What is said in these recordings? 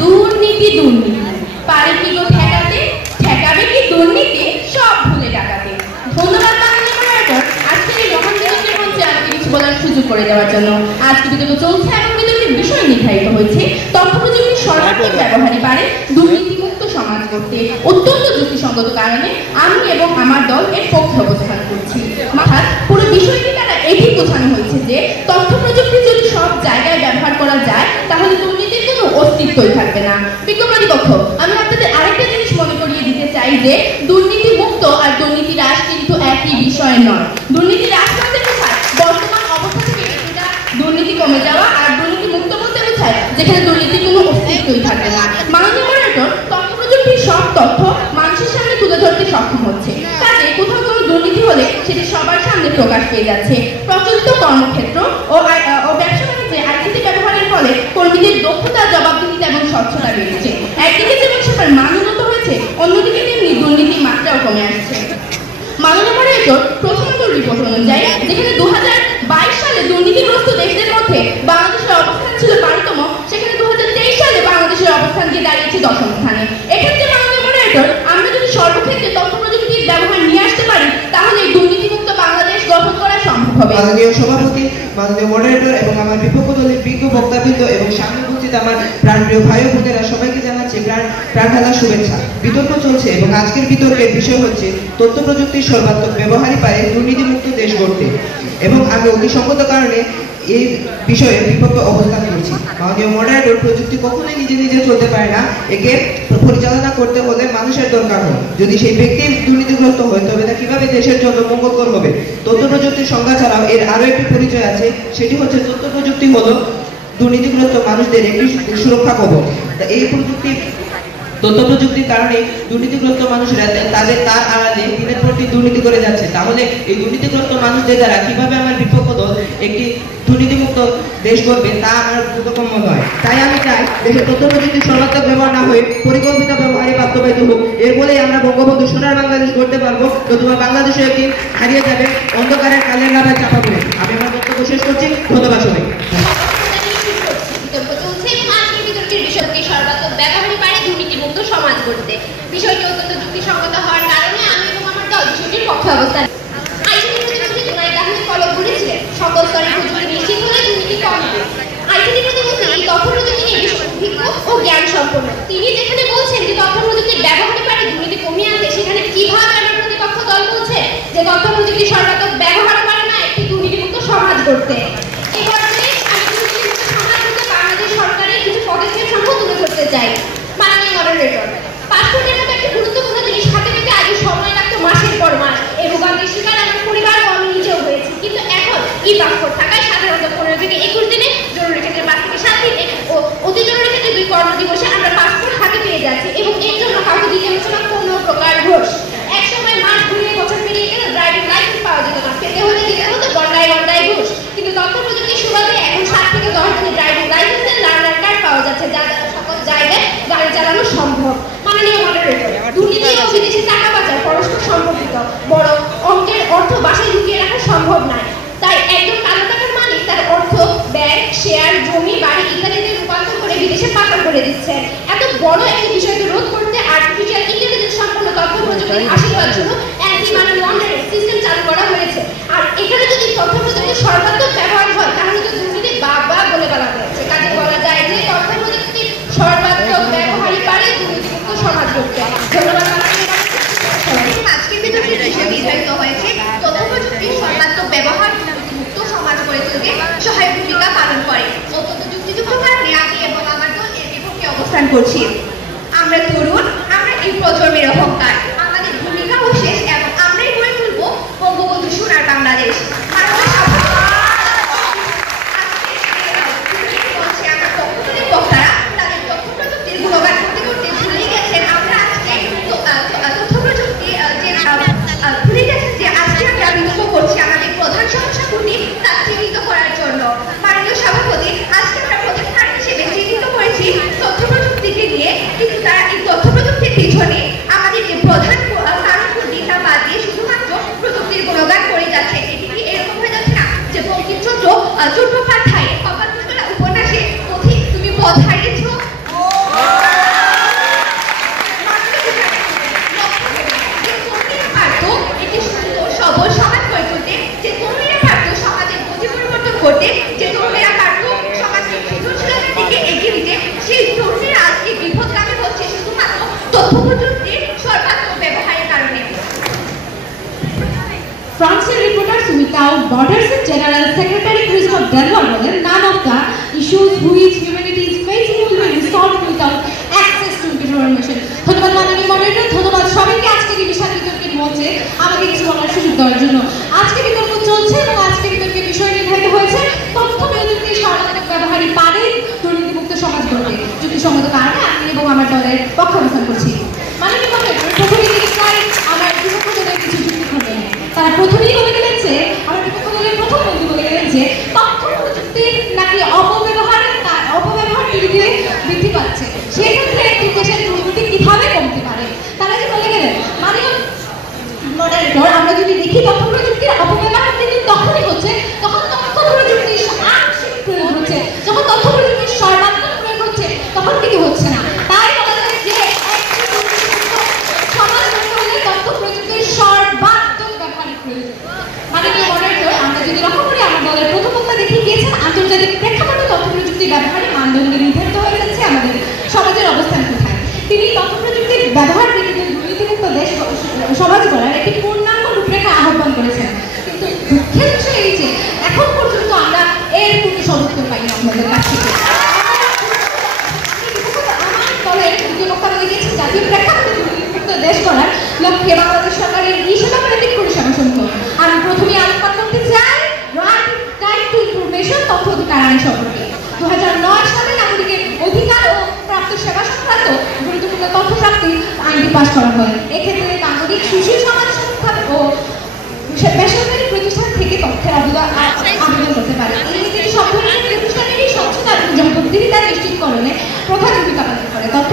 দুর্নীতি দুর্নীতি পারে কি গো ঠেকাতে, ঠেকাবে কি দুর্নীতি সব ভুলে টাকাতে। ধন্যবাদ বাঙালি মডারেটর আজকের এই মহান বিতর্কের মঞ্চে আমাকে কিছু বলার সুযোগ করে দেওয়ার জন্য। আজকে বিতর্ক চলছে এবং বিতর্কের বিষয় নির্ধারিত হয়েছে তথ্য প্রযুক্তির সর্বাত্মক ব্যবহারই পারে দুর্নীতিমুক্ত সমাজ করতে। অত্যন্ত যুক্তিসঙ্গত কারণে আমি এবং আমার দল এর পক্ষে অবস্থান করছি। অর্থাৎ পুরো বিষয়টি দ্বারা এটি বোঝানো হয়েছে যে তথ্য প্রযুক্তি যদি সব জায়গায় ব্যবহার করা যায় তাহলে দুর্নীতির কোনো অস্তিত্বই থাকবে না। বিজ্ঞপ্তিপক্ষ আমি আপনাদের আরেকটা জিনিস মনে করিয়ে দিতে চাই যে দুর্নীতি মুক্ত আর দুর্নীতি হ্রাস কিন্তু একই বিষয় নয়। দুর্নীতি হ্রাস বলতে বোঝায় বর্তমান অবস্থা থেকে কিছুটা দুর্নীতি কমে যাওয়া, আর দুর্নীতি মুক্ত বলতে বোঝায় যেখানে দুর্নীতির কোনো অস্তিত্বই থাকে না। মাননীয় মডারেটর তথ্য প্রযুক্তির সব তথ্য মানুষের সামনে তুলে ধরতে সক্ষম হচ্ছে, কাজে কোথাও কোনো দুর্নীতি হলে সেটি সবার সামনে প্রকাশ পেয়ে যাচ্ছে। প্রচলিত কর্মক্ষেত্র ও ব্যবসা বাণিজ্যে আইসিটি ব্যবহারের ফলে কর্মীদের দক্ষতা, জবাবদিহিতা এবং স্বচ্ছতা বেড়েছে। একদিকে যেমন সেবার মান উন্নত হয়েছে, অন্যদিকে তেমনি দুর্নীতির মাত্রাও কমে আসছে। মাননীয় মডারেটর প্রথমত রিপোর্ট অনুযায়ী যেখানে 2022 সালে দুর্নীতিগ্রস্ত দেশদের মধ্যে বাংলাদেশের অবস্থান ছিল 12তম, সেখানে 2023 সালে বাংলাদেশের অবস্থান গিয়ে দাঁড়িয়েছে 10ম স্থানে। এক্ষেত্রে মাননীয় মডারেটর আমরা যদি সর্বক্ষেত্রে তথ্য প্রযুক্তির ব্যবহার নিয়ে আসতে পারি তাহলে এই দুর্নীতিমুক্ত বাংলাদেশ গঠন করা সম্ভব হবে। মাননীয় সভাপতি, মাননীয় মডারেটর এবং আমার বিপক্ষ দলের বিজ্ঞ বক্তাবৃন্দ এবং সামনে উপস্থিত আমার প্রাণপ্রিয় ভাই ও বোনেরা সবাইকে জানাচ্ছি প্রাণ ঢালা শুভেচ্ছা। বিতর্ক চলছে এবং আজকের বিতর্কের বিষয় হচ্ছে তথ্য প্রযুক্তির সর্বাত্মক ব্যবহারই পারে দুর্নীতিমুক্ত দেশ গড়তে, এবং আমি অতি সঙ্গত কারণে এই বিষয়ে বিপক্ষে অবস্থান করছি। মাননীয় মডারেটর প্রযুক্তি কখনোই নিজে নিজে চলতে পারে না, একে পরিচালনা করতে হলে মানুষের দরকার হয়। যদি সেই ব্যক্তি দুর্নীতিগ্রস্ত হয় তবে তা কিভাবে দেশের জন্য মঙ্গলকর হবে। তথ্য প্রযুক্তির সংজ্ঞা ছাড়াও এর আরো একটি পরিচয় আছে, সেটি হচ্ছে তথ্য প্রযুক্তি হলো দুর্নীতিগ্রস্ত মানুষদের একটি সুরক্ষা কবচ। এই তথ্য প্রযুক্তির কারণে দুর্নীতিগ্রস্ত মানুষরা তার আড়ালে দিনের পর দিন দুর্নীতি করে যাচ্ছে। তাহলে এই দুর্নীতিগ্রস্ত মানুষদের দ্বারা কিভাবে আমার বিপক্ষ দল একটি দুর্নীতিমুক্ত দেশ করবে তা আমার বোধগম্য নয়। তাই আমি চাই দেশের তথ্য প্রযুক্তির সর্বাত্মক ব্যবহার না হয়ে পরিকল্পিত ব্যবহারে বাস্তবায়িত হোক। এর ফলেই আমরা বঙ্গবন্ধু সোনার বাংলাদেশ করতে পারবো, নতুবা বাংলাদেশে একদিন হারিয়ে যাবে অন্ধকারের কালের নামের চাপা পড়ে। আমি আমার বক্তব্য শেষ করছি। ধন্যবাদ সবাই। সর্বাত্মক ব্যবহারই পারে দুর্নীতিমুক্ত সমাজ গড়তে। বিষয়টি অত্যন্ত যুক্তিসঙ্গত হওয়ার কারণে আমি এবং আমার দল বিষয়টির পক্ষে অবস্থান। আইসিটি প্রতিমন্ত্রী জুনায়েদ আহমেদ পলক বলেছিলেন সকল স্তরে প্রযুক্তি নিশ্চিত হলে দুর্নীতি কমবে। আইসিটি প্রতিমন্ত্রী এই তথ্য প্রযুক্তি নিয়ে বেশ অভিজ্ঞ ও জ্ঞান সম্পন্ন। তিনি যেখানে বলছেন যে তথ্য প্রযুক্তির ব্যবহারই পারে দুর্নীতি কমিয়ে আনতে, সেখানে কিভাবে আমার প্রতিপক্ষ দল বলছে যে তথ্য প্রযুক্তি সর্বাত্মক ব্যবহার পারে না একটি দুর্নীতিমুক্ত সমাজ গড়তে। চাই মাননীয় মডারেটর, পাসপোর্টের মতো একটি গুরুত্বপূর্ণ জিনিস হাতে পেতে আগে সময় লাগতো মাসের পর মাস। এই ভোগান্তির শিকার আমার পরিবার ও আমি নিজেও হয়েছি, কিন্তু এখন ই পাসপোর্ট থাকায় সাধারণত 15 থেকে 21 দিনে, জরুরি ক্ষেত্রে 5 থেকে 7 দিনে ও অতি জরুরি ক্ষেত্রে 2 কর্মদিবসে আমরা পাসপোর্ট হাতে পেয়ে যাচ্ছি, এবং এর জন্য কাউকে দিতে হচ্ছে না কোনো প্রকার ঘোষ। এক সময় মাস ঘুরিয়ে বছর পেরিয়ে গেলে ড্রাইভিং লাইসেন্স পাওয়া যেত না, পেতে হলে দিতে হতো গন্ডায় গন্ডায় ঘোষ। কিন্তু তথ্য প্রযুক্তির সুবাদে এখন 7 থেকে 10 দিনে ড্রাইভিং লাইসেন্সের লার্নার কার্ড পাওয়া যাচ্ছে, যা সকল জায়গায় গাড়ি চালানো সম্ভব। মাননীয় মডারেটর, দুর্নীতি ও বিদেশি টাকা পাচার পরস্পর সম্পর্কিত, বড় অঙ্কের অর্থ বাসায় লুকিয়ে রাখা সম্ভব নয়। তাই একজন কালো টাকার মালিক তার অর্থ ব্যাংক, শেয়ার, জমি, বাড়ি ইত্যাদিতে রূপান্তর করে বিদেশে পাচার করে দিচ্ছেন। এত বড় একটি বিষয়কে রোধ করতে আর্টিফিশিয়াল ইন্টেলিজেন্স সম্পন্ন তথ্য প্রযুক্তির আশীর্বাদ স্বরূপ অ্যান্টি মানি লন্ডারিং সিস্টেম চালু করা হয়েছে। আর এখানে যদি তথ্য প্রযুক্তির সর্বাত্মক ব্যবহার হয় তাহলে তো দুর্নীতি বাবা বলে বলা হয়েছে। কাজে বলা যায় যে তথ্য প্রযুক্তির সর্বাত্মক ব্যবহারই পারে দুর্নীতিমুক্ত সমাজ গড়তে। ধন্যবাদ। আজকের বিতর্কের বিষয় নির্ধারিত হয়েছে তথ্য প্রযুক্তির সর্বাত্মক ব্যবহার দুর্নীতিমুক্ত সমাজ গড়ে তুলতে সহায়ক ভূমিকা পালন করে। অত্যন্ত যুক্তিযুক্ত কারণে আমি এবং আমার দল এর বিপক্ষে অবস্থান করছি। আমরা তরুণ, আমরা এই প্রজন্মের অহংকার, আমাদের ভূমিকা শেষ এবং আমরাই গড়ে তুলব বঙ্গবন্ধু সোনার বাংলাদেশ। তথ্য প্রযুক্তিকে নিয়ে, কিন্তু তারা এই তথ্য প্রযুক্তির পিছনে আমাদেরকে প্রধান without borders General Secretary Christopher Denver বলেন, none of the issues which humanity is facing will be resolved without access to information. ধন্যবাদ মাননীয় মডারেটর, ধন্যবাদ সবাইকে আজকের এই বিশাল বিতর্কের মঞ্চে আমাকে কিছু বলার সুযোগ দেওয়ার জন্য। আজকে বিতর্ক চলছে এবং আজকে বিতর্কের বিষয় নির্ধারিত হয়েছে তথ্য প্রযুক্তির সর্বাত্মক ব্যবহারই পারে দুর্নীতিমুক্ত সমাজ গড়তে। যুক্তিসঙ্গত কারণে আমি এবং আমার দলের পক্ষে অবস্থান করছি। মাননীয় মডারেটর, প্রথমে তিনি প্রায় আমার বিপক্ষ দলের কিছু যুক্তি করবেন। তারা প্রথমেই বলে গেলেন যে, আমার বিপক্ষ দলের প্রথম বন্ধু বলে গেলেন যে তথ্য প্রযুক্তির নাকি অপব্যবহার ধীরে ধীরে বৃদ্ধি পাচ্ছে, সেক্ষেত্রে একটি দেশের দুর্নীতি কিভাবে কমতে পারে। তারা যে বলে গেলেন, মাননীয় মডারেটর, আমরা যদি দেখি তথ্য প্রযুক্তির অপব্যবহার কিন্তু তখনই হচ্ছে যখন তথ্য প্রযুক্তির আংশিক প্রয়োগ হচ্ছে, যখন তথ্য প্রযুক্তির সর্বাত্মক প্রয়োগ হচ্ছে তখন কিন্তু হচ্ছে না। তাই বলা যায় যে সমাজ গড়তে হলে তথ্য প্রযুক্তির সর্বাত্মক ব্যবহারের প্রয়োজন। মাননীয় মডারেটর, আমরা যদি লক্ষ্য করি আমার দলের প্রথম বক্তা দেখিয়ে গিয়েছেন আন্তর্জাতিক প্রেক্ষাপটে তথ্য প্রযুক্তির ব্যবহারে মানদণ্ডে নির্ধারিত হয়ে যাচ্ছে আমাদের সমাজের অবস্থান কোথায়। তিনি তথ্য প্রযুক্তির ব্যবহার বৃদ্ধিতে দুর্নীতিমুক্ত দেশ সমাজ গড়ার একটি পূর্ণাঙ্গ রূপরেখা আহ্বান করেছেন, কিন্তু দুঃখের বিষয় এই যে এখন পর্যন্ত আমরা এর কোনো সদুত্তর পাইনি আপনাদের কাছ থেকে। আমার দলের দ্বিতীয় বক্তা বলে গিয়েছে জাতীয় প্রেক্ষাপটে দুর্নীতিমুক্ত দেশ গড়ার লক্ষ্যে বাংলাদেশ সরকারের সেবা প্রান্তিক পরিষেবা সমূহ। আমি প্রথমেই আলোচনা করতে চাই রাইট টু ইনফরমেশন, তথ্য অধিকার আইন সম্পর্কে। 2009 সালে নাগরিকের অধিকার ও প্রাপ্ত সেবা সংক্রান্ত গুরুত্বপূর্ণ তথ্য প্রাপ্তি আইনটি পাশ করা হয়। এক্ষেত্রে নাগরিক সুশীল সমাজ সংস্থা ও বেসরকারি প্রতিষ্ঠান থেকে তথ্যের আবেদন করতে পারে। এই নীতিটি সব ধরনের প্রতিষ্ঠানেরই স্বচ্ছতা এবং জবাবদিহিতা নিশ্চিতকরণে প্রধান ভূমিকা পালন করে। তথ্য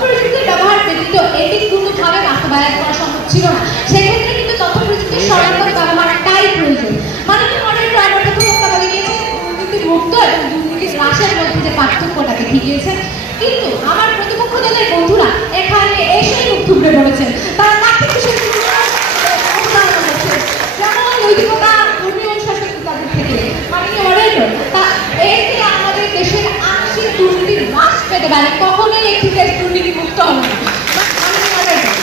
প্রযুক্তির ব্যবহার ব্যতীত এটি কোনোভাবে বাস্তবায়ন করা সম্ভব ছিল না, সেক্ষেত্রে কিন্তু তথ্য প্রযুক্তির সর্বাত্মক ব্যবহারটাই প্রয়োজন। মাননীয় মডারেটর, আমার প্রথম বক্তা বলে গিয়েছেন দুর্নীতি মুক্ত এবং দুর্নীতি হ্রাসের মধ্যে যে পার্থক্যটা দেখিয়ে গিয়েছেন, কিন্তু আমার প্রতিপক্ষ দলের বন্ধুরা এখানে এসেই মুখ থুবড়ে পড়েছেন। তারা তাকে যেমন নৈতিকতা, ধর্মীয় অনুশাসন তাদের থেকে। মাননীয় মডারেটর, তা এতে আমাদের দেশের আংশিক দুর্নীতির হ্রাস পেতে পারে, কখনোই একটি দেশ দুর্নীতি মুক্ত হবে না। মাননীয় মডারেটর,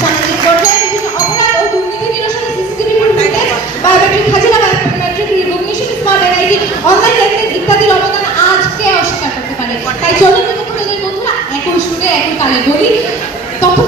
সামাজিক পর্যায়ে বিভিন্ন অপরাধ ও দুর্নীতি নিরসনে সিসিটিভি ফুটেজ, বায়োমেট্রিক হাজিরা, biometric recognition, smart NID, online লেনদেন ইত্যাদির অবদান আজকে অস্বীকার করতে পারে। তাই চলুন বন্ধুরা একই সুরে একই তালে বলি, তথ্য